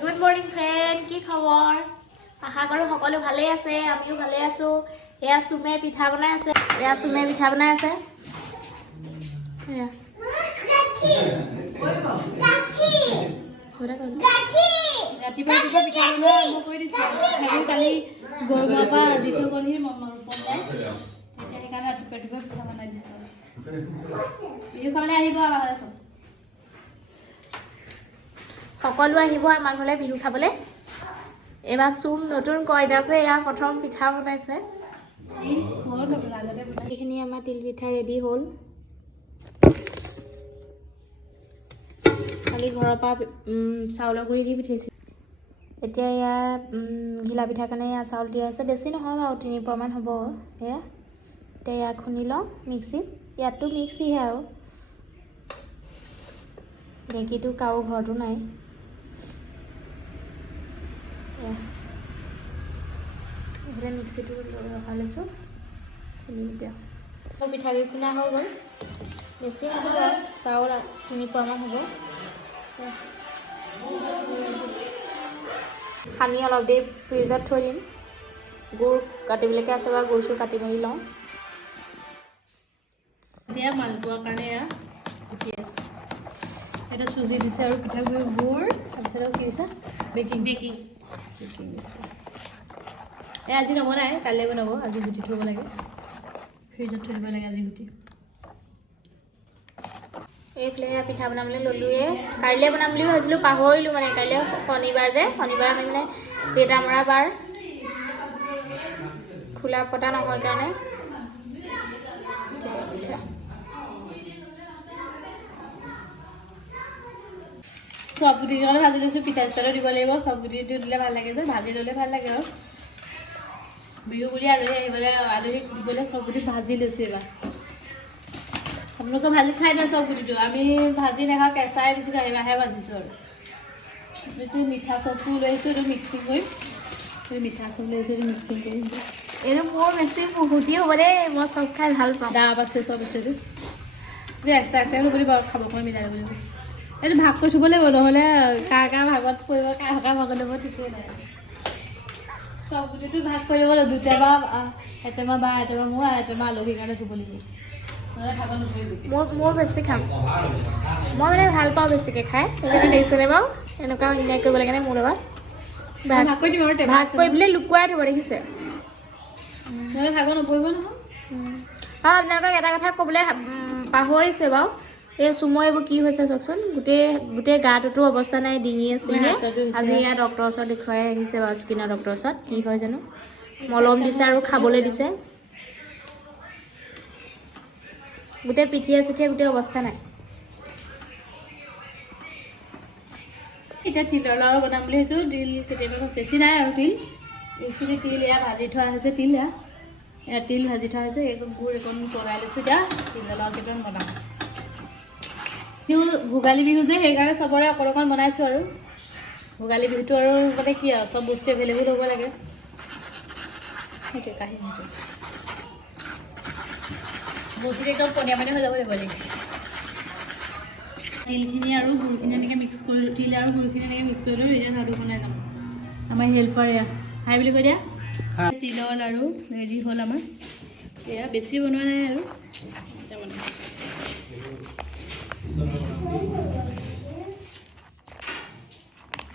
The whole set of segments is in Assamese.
গুড মৰ্নিং ফ্ৰেণ্ড, কি খবৰ? আশা কৰোঁ সকলো ভালেই আছে, আমিও ভালে আছো। এয়া চুমে পিঠা বনাই আছে। ৰাতিপুৱা পিঠা বনোৱা আৰম্ভ কৰি দিছোঁ। কালি গৰমৰ পৰা দি থৈ গ'লহি ৰূপমদাই, সেইকাৰণে ৰাতিপুৱা পিঠা বনাই দিছোঁ। বিহু খাবলৈ আহিব আমাৰ সকলো আহিব আমাৰ ঘৰলৈ বিহু খাবলৈ। এইবাৰ চুম নতুন কইনা যে এয়া প্ৰথম পিঠা বনাইছে। এইখিনি আমাৰ তিল পিঠা ৰেডি হ'ল। কালি ঘৰৰ পৰা চাউলৰ গুড়ি দি পঠিয়াইছিল। এতিয়া এয়া ঘিলা পিঠাৰ কাৰণে এয়া চাউল দিয়া আছে। বেছি নহয় বাৰু 3 পোৱামান হ'ব। এয়া এতিয়া এয়া খুন্দি লওঁ মিক্সিত। ইয়াততো মিক্সিহে আৰু ঢেঁকীটো কাৰো ঘৰতো নাই। এইফালে মিক্সিটো ৰখাই লৈছোঁ। খুন্দিম এতিয়া। পিঠাগুড়ি খুন্দা হৈ গ'ল। বেছি নহয় বাৰু, চাউল 3 পোৱামান হ'ব। সানি অলপ দেৰি ফ্ৰিজত থৈ দিম। গুড় কাটিবলৈকে আছে বাৰু, গুড় চুৰ কাটি মেলি লওঁ। এতিয়া মালপোৱাৰ কাৰণে এয়া উঠি আছে। এটা চুজি দিছে আৰু পিঠাগুড়ি গুড়, তাৰপিছত আৰু কি দিছে বেকিং দিছে। আজি নবনাই, কাইলৈ বনাব। আজি গুটি থ'ব লাগে, ফ্ৰিজত থৈ দিব লাগে আজি গুটি। এইফালে পিঠা বনাবলৈ ল'লোৱে। কাইলৈ বনাম বুলি ভাবিছিলোঁ, পাহৰিলোঁ মানে। কাইলৈ শনিবাৰ যে, শনিবাৰ আমি মানে দেতা মৰা বাৰ, খোলা পতা নহয় কাৰণে। চব গুটি কাৰণে ভাজি লৈছোঁ। পিঠা চিঠাটো দিব লাগিব। চব গুটিটো দিলে ভাল লাগে যে, ভাজি ল'লে ভাল লাগে আৰু। বিহু বুলি আলহী আহিবলৈ, আলহীক দিবলৈ চব গুটি ভাজি লৈছোঁ এইবাৰ। আপোনালোকে ভাজি খাই দিয়ে চব গুটিটো। আমি ভাজি নাখাওঁ, কেঁচাই বেছি খাই। এইবাৰহে ভাজিছোঁ আৰু এইটো মিঠা চবটো লৈ আহিছোঁ। এইটো মিক্সিং কৰিম। মিঠা চব লৈ আহিছোঁ, এইটো মিক্সিং কৰিম। এইটো মোৰ বেছি বহুতেই হ'ব দেই, মই চব খাই ভাল পাওঁ। ডাব আছে, চব আছে। এইটো এক্সট্ৰা এক্সট্ৰা ল'ব দিব, খাব পৰা মিলাই ল'ব দিব। এইটো ভাগ কৰি থ'ব লাগিব, নহ'লে কাৰ ভাগত পৰিব, কাৰ ভাগত ল'ব ঠিকেই নাই। চব গুটিটো ভাগ কৰি ল'ব লাগিব। দুটা এটেমা বা এটেমা মোৰ, এটেমা আলহীৰ কাৰণে থ'ব লাগিব। মোৰ বেছি খাম, মই মানে ভাল পাওঁ বেছিকৈ খাই। সেইকাৰণে দেখিছেনে বাৰু, এনেকুৱা অন্যায় কৰিব লাগে মোৰ লগত। ভাগ কৰি পেলাই লুকুৱাই থ'ব, দেখিছে? ভাগৰ নপৰিব নহয়। আপোনালোকক এটা কথা ক'বলৈ পাহৰিছোঁ বাৰু। এই চুমৰ এইবোৰ কি হৈছে চাওকচোন। গোটেই গাটোতো অৱস্থা নাই, ডিঙিয়ে চিঙিয়ে। আজি ইয়াত ডক্টৰৰ ওচৰত দেখুৱাই আহিছে বাৰু, স্কিনৰ ডক্টৰৰ ওচৰত। কি হয় জানো, মলম দিছে আৰু খাবলৈ দিছে। গোটেই পিঠিয়ে চিঠিয়ে গোটেই অৱস্থা নাই। এতিয়া তিলৰ লাড়ু বনাম বুলি ভাবিছোঁ। তিল কেতিয়াবা বেছি নাই আৰু তিল। এইখিনি তিল এয়া ভাজি থোৱা হৈছে। তিল এয়া তিল ভাজি থোৱা হৈছে। এই গুড় একণ পগাই লৈছোঁ। এতিয়া তিলৰ লাড়ু কেইটামান বনাম। বিহু ভোগালী বিহু যে, সেইকাৰণে চবৰে অকণ অকণ বনাইছোঁ আৰু। ভোগালী বিহুটো আৰু মানে কি আৰু, চব বস্তু এভেইলেবল হ'ব লাগে। সেইটোৱে কাহিনীটো। বস্তুটো একদম পনীয়া পনীয়া হৈ যাব লাগিব। তিলখিনি আৰু গুড়খিনি এনেকৈ মিক্স কৰি, তিল আৰু গুড়খিনি এনেকৈ মিক্স কৰি লৈ এতিয়া লাড়ু বনাই যাম। আমাৰ হেল্পাৰ এয়া হাই বুলি কৈ দিয়া। তিলৰ লাড়ু ৰেডি হ'ল আমাৰ। এয়া বেছি বনোৱা নাই আৰু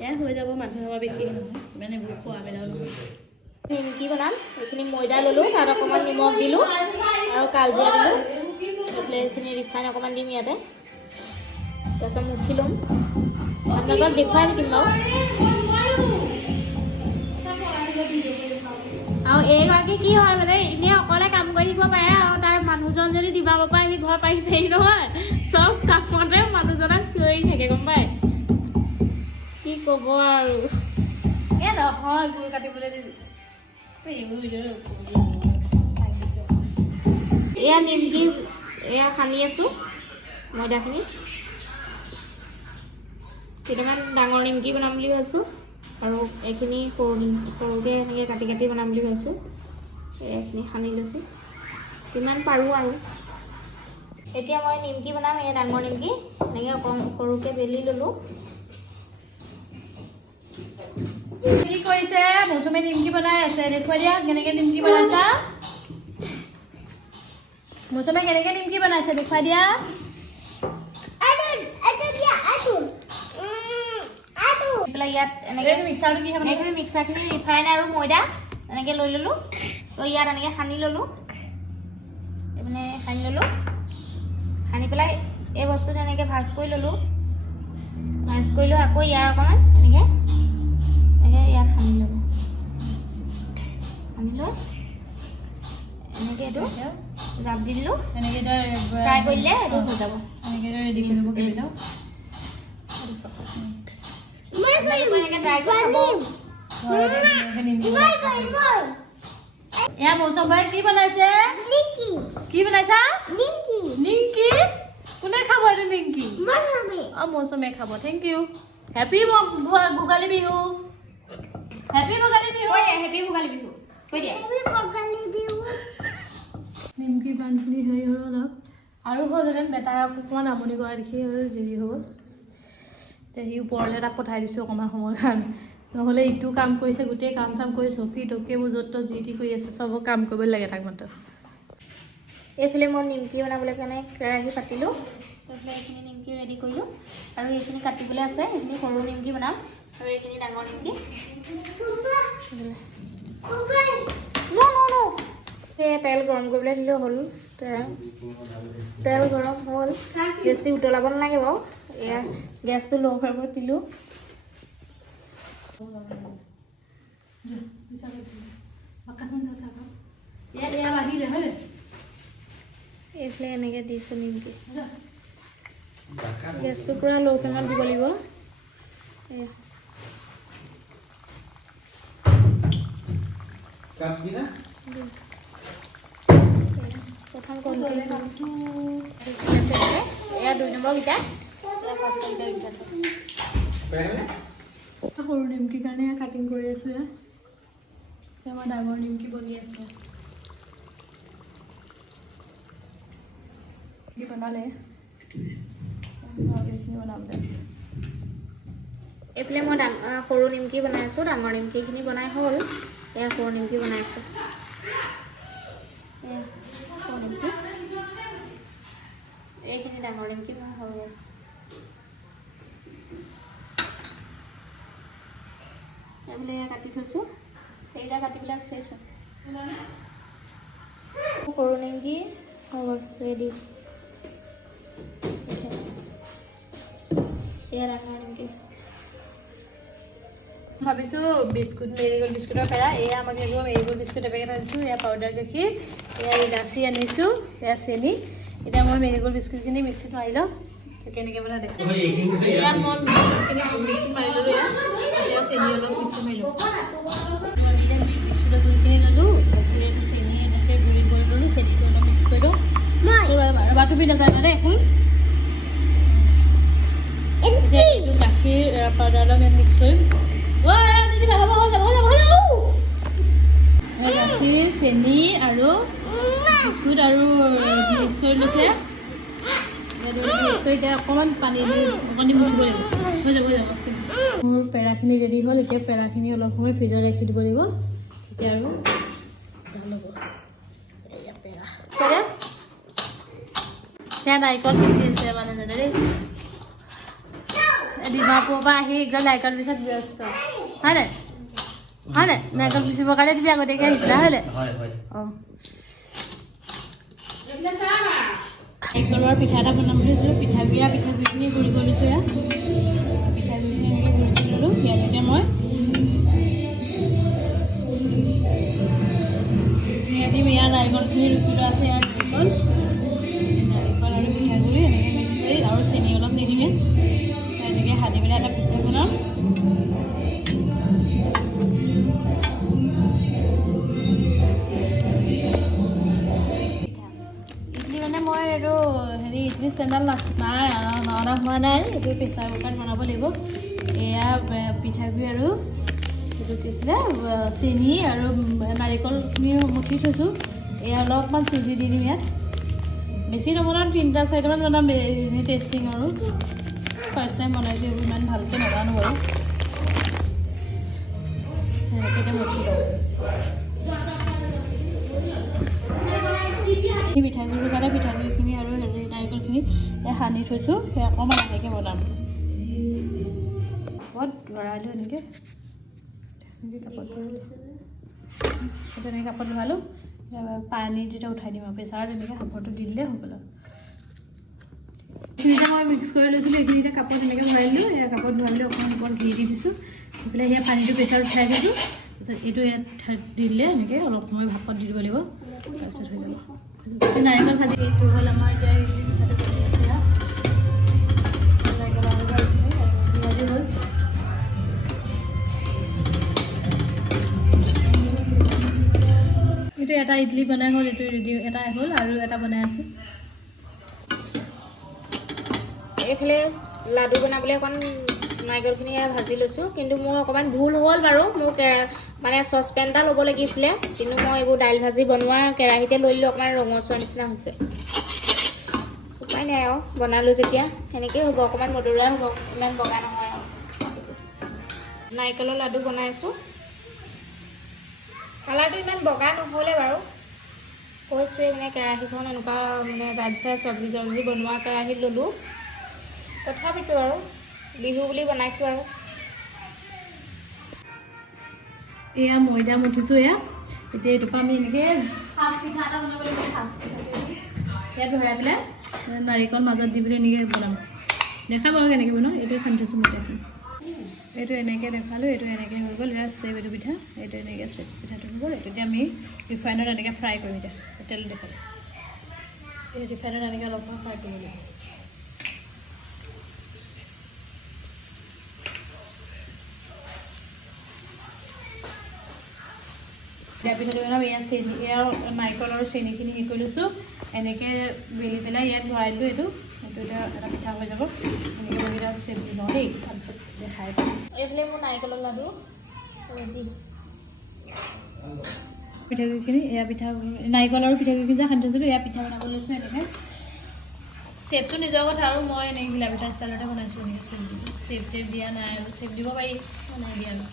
এয়া হৈ যাব। মানুহ আমাৰ বেছি নহয়, মানে এইবোৰ খোৱা মেলাও নহয়। নিমকি বনাম। এইখিনি ময়দা ল'লোঁ, তাত অকণমান নিমখ দিলোঁ আৰু কালজিৰা দিলোঁ। এইখিনি ৰিফাইন অকণমান দিম ইয়াতে। তাৰপিছত মুঠি ল'ম, আপোনালোকক দেখুৱাই থাকিম বাৰু। আৰু এইগৰাকী কি হয় মানে, এনেই অকলে কাম কৰি থাকিব পাৰে আৰু তাৰ মানুহজন যদি দিবাবৰ পৰা আহি ঘৰ পাইছেহি নহয়, চব কামতে মানুহজনক চিঞৰি থাকে, গম পায়? কি ক'ব আৰু। এই নহয়, গুড় কাটিবলৈ দিছোঁ। এয়া নিমকি এয়া সানি আছোঁ ময়দাখিনি। কেইটামান ডাঙৰ নিমকি বনাম বুলি ভাবিছোঁ আৰু এইখিনি সৰুকৈ এনেকৈ কাটি কাটি বনাম বুলি ভাবিছোঁ। এইখিনি সানি লৈছোঁ কিমান পাৰোঁ আৰু। এতিয়া মই নিমকি বনাম। এই ডাঙৰ নিমকি এনেকৈ অকণ সৰুকৈ বেলি ল'লোঁ। কি কৰিছে মৌচুমে নিমকি বনাই আছে দেখুৱাই দিয়া কেনেকৈ নিমকি বনাইছা মৌচুমে কেনেকৈ নিমকি বনাইছে দেখুৱাই দিয়া ইয়াত এনেকৈ মিক্সাৰটো কি হয় এইখিনি মিক্সাৰখিনি ৰিফাইন আৰু ময়দা এনেকৈ লৈ ল'লোঁ তো ইয়াত এনেকৈ সানি ল'লোঁ মানে সানি ল'লোঁ সানি পেলাই এই বস্তুটো এনেকৈ ভাজ কৰি ল'লোঁ ভাজ কৰি লৈ আকৌ ইয়াৰ অকণমান এনেকৈ ইয়াত সানি ল'লোঁ সানি লৈ এনেকৈ এইটো জাপ দি দিলোঁ এনেকৈ ফ্ৰাই কৰিলে এইটো হৈ যাব এনেকৈ ৰেডি কৰিব কেইবিটাও এয়া মৌচুম ভাই কি বনাইছে কি বনাইছা নিমকি কোনে খাব এইটো নিমকি মৌচুমে খাব thank you happy Bhogali Bihu happy Bhogali Bihu happy Bhogali Bihu কৈ দিয়া নিমকি পানখিনি হেৰি হ'ল অলপ আৰু হ'লহেঁতেন বেটা অকণমান আমনি কৰা দেখি আৰু দেৰি হ'ল এতিয়া সি ওপৰলৈ তাক পঠাই দিছোঁ অকণমান সময়ৰ কাৰণে নহ'লে ইটো কাম কৰিছে গোটেই কাম চাম কৰি চকী টকীবোৰ য'ত ত'ত যি টি কৰি আছে চব কাম কৰিব লাগে তাক মাত্ৰ এইফালে মই নিমকি বনাবলৈ কাৰণে কেৰাহী পাতিলোঁ এইফালে এইখিনি নিমকি ৰেডি কৰিলোঁ আৰু এইখিনি কাটিবলৈ আছে এইখিনি সৰু নিমকি বনাম আৰু এইখিনি ডাঙৰ নিমকি তেল গৰম কৰিবলৈ দিলেও হ'ল তেল গৰম হ'ল বেছি উতলাব নালাগে বাৰু এয়া গেছটো ল' ফ্লেমত দিলোঁ এইফালে এনেকৈ দিছোঁ নিমকি গেছটো পূৰা ল' ফ্লেমত দিব লাগিব প্ৰথম এয়া 2 নম্বৰ কেইটা সৰু নিমকিৰ কাৰণে কাটিং কৰি আছোঁ এয়া মই ডাঙৰ নিমকি বনি আছোঁ বনালে এইখিনি বনাম এইফালে মই সৰু নিমকি বনাই আছোঁ ডাঙৰ নিমকিখিনি বনাই হ'ল এয়া সৰু নিমকি বনাই আছোঁ এয়া সৰু নিমকি এইখিনি ডাঙৰ নিমকি মই সৰু এইফালে কাটি থৈছোঁ সেইকেইটা কাটি পেলাই চাইছোঁ সৰু নিমকি হৈ গ'ল ৰেডি এয়া ডাঙৰ নিমকি ভাবিছোঁ বিস্কুট মেৰিগ'ল্ড বিস্কুটৰ পেৰা এয়া আমাক লাগিব মেৰিগ'ল্ড বিস্কুট এপেকেট আনিছোঁ এয়া পাউডাৰ গাখীৰ এয়া ইলাচি আনিছোঁ এয়া চেনি এতিয়া মই মেৰিগ'ল্ড বিস্কুটখিনি মিক্সিত মাৰি লওঁ কেনেকৈ বনাই দেখোঁ এয়া মই বিস্কুটখিনি মিক্সিত মাৰি ল'লোঁ এতিয়া চেনি অলপ মিক্সিত মাৰি লওঁ মই এতিয়া বিস্কুটৰ গুড়িখিনি ল'লোঁ তাৰপিছত এইটো চেনি এনেকৈ গুড়ি কৰি ল'লোঁ চেনিটো অলপ মিক্স কৰি লওঁ ৰবা তুমি নাজানা দেই এতিয়া এইটো গাখীৰ পাউডাৰ অলপ ইয়াত মিক্স কৰিম গাখীৰ চেনি আৰু বিস্কুট আৰু মিক্স কৰি লৈছে এতিয়া অকণমান পানী দি অকণ দিব লাগিব হৈ যাব মোৰ পেৰাখিনি ৰেডি হ'ল এতিয়া পেৰাখিনি অলপ সময় ফ্ৰিজত ৰাখি দিব লাগিব এতিয়া আৰু ভাল হ'ব এয়া পেৰা সেয়া নাৰিকল পিচি আছে মানে জানে দেই ডিমাপুৰৰ পৰা আহি একদম নাৰিকল পিছত ব্যস্ত হয়নে নাৰিকল পিচিবৰ কাৰণে তুমি আগতীয়াকৈ আহিছিলা হয়নে অঁ নাৰিকলৰ পিঠা এটা বনাম বুলি ভাবিছিলোঁ পিঠাগুড়িখিনি গুড়ি কৰি লৈছোঁ এয়া পিঠাগুড়িখিনি এনেকৈ গুড়ি কৰি ল'লোঁ ইয়াত এতিয়া মই দিম ইয়াৰ নাৰিকলখিনি ৰুকি লোৱা আছে ইয়াৰ নাৰিকল আৰু পিঠাগুড়ি এনেকৈ মিক্স কৰি আৰু চেনি অলপ দি দিম এনেকৈ সানি পেলাই এটা পিঠা বনাম ইডলি মানে মই এইটো হেৰি ইডলি ষ্টেণ্ডাৰ্ড নাই অনা হোৱা নাই এইটো প্ৰেছাৰ কুকাৰত বনাব লাগিব এয়া পিঠাগুড়ি আৰু এইটো কি আছিলে চেনি আৰু নাৰিকলখিনি মুঠি থৈছোঁ এয়া অলপমান চুজি দি দিম ইয়াত বেছি নবনাম 3-4টামান বনাম এনেই টেষ্টিং আৰু ফাৰ্ষ্ট টাইম বনাইছোঁ এইবোৰ ইমান ভালকৈ নাজানো বাৰু আনি থৈছোঁ সেই অকণমান লাহেকৈ বনাম কাপত লৰাইলোঁ এনেকৈ কাপত ভৰালোঁ পানী যেতিয়া উঠাই দিম আৰু প্ৰেছাৰত এনেকৈ সাপৰটো দি দিলে হ'ব আৰু এইখিনিতে মই মিক্স কৰি লৈছিলোঁ এইখিনিতে কাপত এনেকৈ ভৰাই দিলোঁ এই কাপত ভৰাই লৈ অকণমান ওপৰত ঘি দি দিছোঁ দি পেলাই সেয়া পানীটো প্ৰেছাৰত উঠাই দিছোঁ তাৰপিছত এইটো ইয়াত দি দিলে এনেকৈ অলপ সময় ভাপত দি দিব লাগিব তাৰপিছত হৈ যাব নাৰিকল ভাজি এইটো হ'ল আমাৰ এতিয়া পিঠাটো ভাজি আছে নাৰিকল আৰু ভাজিছে ভাজি হ'ল এইটো এটা ইডলি বনাই হ'ল এইটো ৰেডি এটা হ'ল আৰু এটা বনাই আছে এইফালে লাডু বনাবলৈ অকণ নাৰিকলখিনি ভাজি লৈছোঁ কিন্তু মোৰ অকণমান ভুল হ'ল বাৰু মোৰ মানে চচপেন এটা ল'ব লাগিছিলে কিন্তু মই এইবোৰ দাইল ভাজি বনোৱা কেৰাহীতে লৈ দিলোঁ অকণমান ৰঙচুৱা নিচিনা হৈছে উপায় নাই আৰু বনালোঁ যেতিয়া সেনেকৈয়ে হ'ব অকণমান মধুৰা হ'ব ইমান বগা নহয় আৰু নাৰিকলৰ লাডু বনাইছোঁ কালাৰটো ইমান বগা নহ'লে বাৰু কৈছোঁৱে মানে কেৰাহীখন এনেকুৱা মানে দাইল চাই চব্জি বনোৱা কেৰাহীত ল'লোঁ তথাপিতো আৰু বিহু বুলি বনাইছোঁ আৰু এয়া ময়দা মঠিছোঁ এয়া এতিয়া এইটোৰ পৰা আমি এনেকৈ সাজ পিঠা এটা বনাব লাগিব সাজ পিঠা ইয়াত ভৰাই পেলাই নাৰিকল মাজত দি পেলাই এনেকৈ বনাম দেখাম আৰু কেনেকৈ বনাওঁ এইটো সানি থৈছোঁ মই দেখাম এইটো এনেকৈ দেখালোঁ এইটো এনেকৈ হৈ গ'ল এতিয়া চেপ এইটো পিঠা এইটো এনেকৈ চেপ পিঠাটো হৈ গ'ল এইটো এতিয়া আমি ৰিফাইনত এনেকৈ ফ্ৰাই কৰিম এতিয়া তেল দেখালোঁ এই ৰিফাইনত এনেকৈ অলপ ফ্ৰাই কৰিব লাগিব দিয়া পিঠাটো বনাম ইয়াত চেনি ইয়াৰ নাৰিকল আৰু চেনিখিনি হেৰি কৰি লৈছোঁ এনেকৈ বেলি পেলাই ইয়াত ভৰাই দিলোঁ এইটো এতিয়া এটা পিঠা হৈ যাব এনেকৈ বহিলে চেপ দি লওঁ দেই তাৰপিছত দেখাই আছোঁ এইফালে মোৰ নাৰিকলৰ লাডু ৰেডি পিঠাগুড়িখিনি এয়া পিঠা নাৰিকল আৰু পিঠাগুড়িখিনি যে সানি থৈছিলোঁ এয়া পিঠা বনাব লৈছোঁ এনেকৈ চেপটো নিজৰ কথা আৰু মই এনেকৈ ঘিলা পিঠা ষ্টাইলতে বনাইছোঁ এনেকৈ চেপ দিছোঁ চেপ টেপ দিয়া নাই আৰু চেপ দিব পাৰি নাই দিয়া আৰু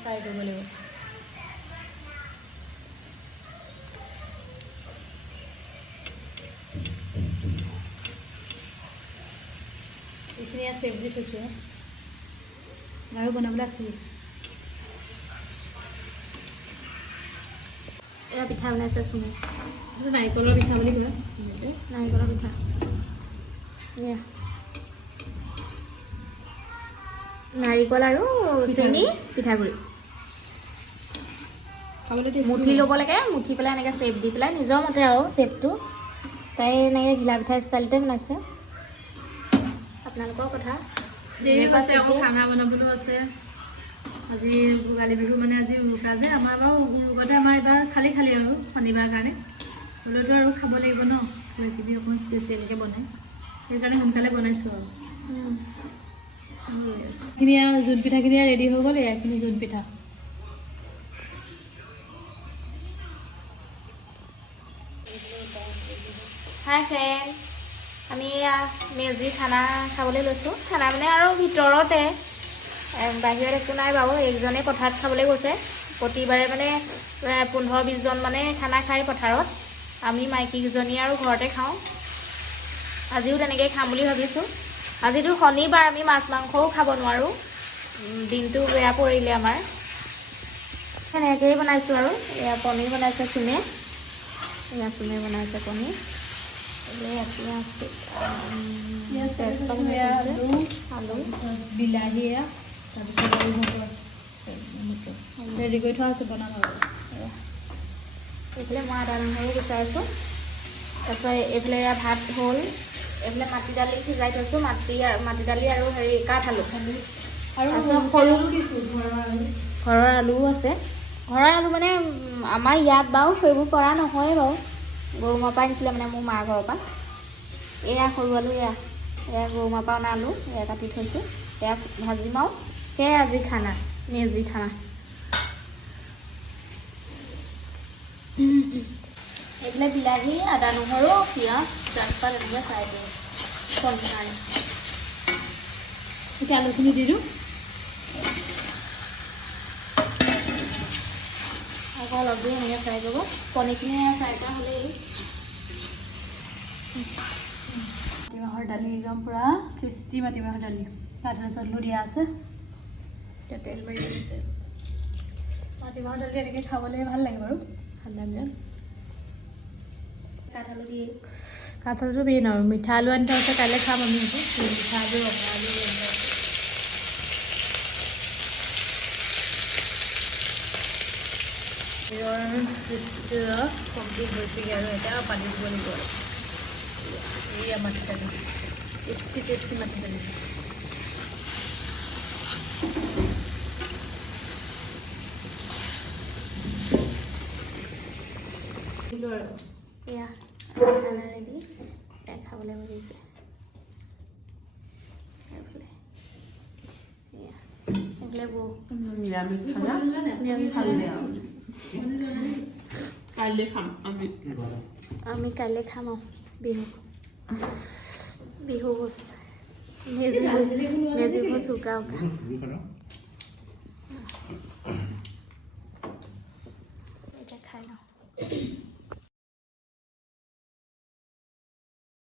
ফ্ৰাই কৰিব লাগিব এইখিনি চেপ দি থৈছোঁ আৰু বনাবলৈ আছে এয়া পিঠা বনাইছে চুমি এইটো নাৰিকলৰ পিঠা বুলি কয় নাৰিকলৰ পিঠা এয়া নাৰিকল আৰু চেনি পিঠাগুড়ি খাবলৈ মুঠি ল'ব লাগে মুঠি পেলাই এনেকৈ চেপ দি পেলাই নিজৰ মতে আৰু চেপটো তাই এনেকৈ ঘিলা পিঠা ষ্টাইলতে বনাইছে আপোনালোকৰ কথা দেৰি আছে আকৌ খানা বনাবলৈও আছে আজি ভোগালী বিহু মানে আজি উৰুকা যে আমাৰ বাৰু উৰুকতে আমাৰ এইবাৰ খালী আৰু শনিবাৰ কাৰণে হ'লেওতো আৰু খাব লাগিব ন কিবাকিবি অকণমান স্পেচিয়েলকৈ বনাই সেইকাৰণে সোনকালে বনাইছোঁ আৰু এইখিনি আৰু জোন পিঠাখিনি ৰেডি হৈ গ'ল এইখিনি জোন পিঠা হাই ফ্ৰেণ্ড আমি মেজি খানা খাবলৈ লৈছোঁ খানা মানে আৰু ভিতৰতে বাহিৰত একো নাই বাৰু একজনে পথাৰত খাবলৈ গৈছে প্ৰতিবাৰে মানে 15-20জন মানে খানা খায় পথাৰত আমি মাইকীকেইজনী আৰু ঘৰতে খাওঁ আজিও তেনেকৈ খাম বুলি ভাবিছোঁ আজিতো শনিবাৰ আমি মাছ মাংসও খাব নোৱাৰোঁ দিনটো বেয়া পৰিলে আমাৰ সেনেকৈয়ে বনাইছোঁ আৰু এয়া পনীৰ বনাইছে চুমে এয়া চুমে বনাইছে পনীৰ আলু বিলাহী তাৰপিছত ৰেডি কৰি থোৱা আছে বনাম আৰু এইফালে মই আদা নহৰু গুচাইছোঁ তাৰপিছত এইফালে ভাত হ'ল এইফালে মাটি দালি সিজাই থৈছোঁ মাটি দালি আৰু হেৰি কাঠ আলু আৰু সৰু ঘৰৰ আলুও আছে ঘৰৰ আলু মানে আমাৰ ইয়াত বাৰু সেইবোৰ কৰা নহয় বাৰু গৰুমাৰ পৰা আনিছিলে মানে মোৰ মাৰ ঘৰৰ পৰা এয়া সৰু আলু এয়া গৰুমাৰ পৰা অনা আলু এয়া কাটি থৈছোঁ এয়া ভাজিম আৰু সেয়াই আজি খানা মেজি খানা এইফালে বিলাহী আদা নহৰু পিঁয়াজ তাৰপৰা এনেকৈ ফ্ৰাই কৰোঁ কণী কাৰণে এতিয়া আলুখিনি দি দিওঁ আকৌ অলপ দেৰি এনেকৈ ফ্ৰাই কৰিব কণীখিনি ফ্ৰাই কৰা হ'লেই মাটিমাহৰ দালি একদম পুৰা টেষ্টি মাটিমাহৰ দালি কাঠৰ চল্লু দিয়া আছে এতিয়া তেল মাৰি দিছে মাটিমাহৰ দালি এনেকৈ খাবলৈ ভাল লাগে বাৰু ঠাণ্ডা দিনত কাঠআলুটো মেইন আৰু মিঠা আলু আনি থোৱা আছে কাইলৈ খাম আমি আকৌ মিঠা আলু ৰঙা আলু কমপ্লিট হৈছেগৈ আৰু এতিয়া পানী দিব লাগিব আৰু এয়া মাটি দালি টেষ্টি মাটি দালি এয়া দি খাবলৈ ভাবিছে এইফালে বৌ আমি কাইলৈ খাম আৰু বিহু ভোজ মেজি ভোজ উকা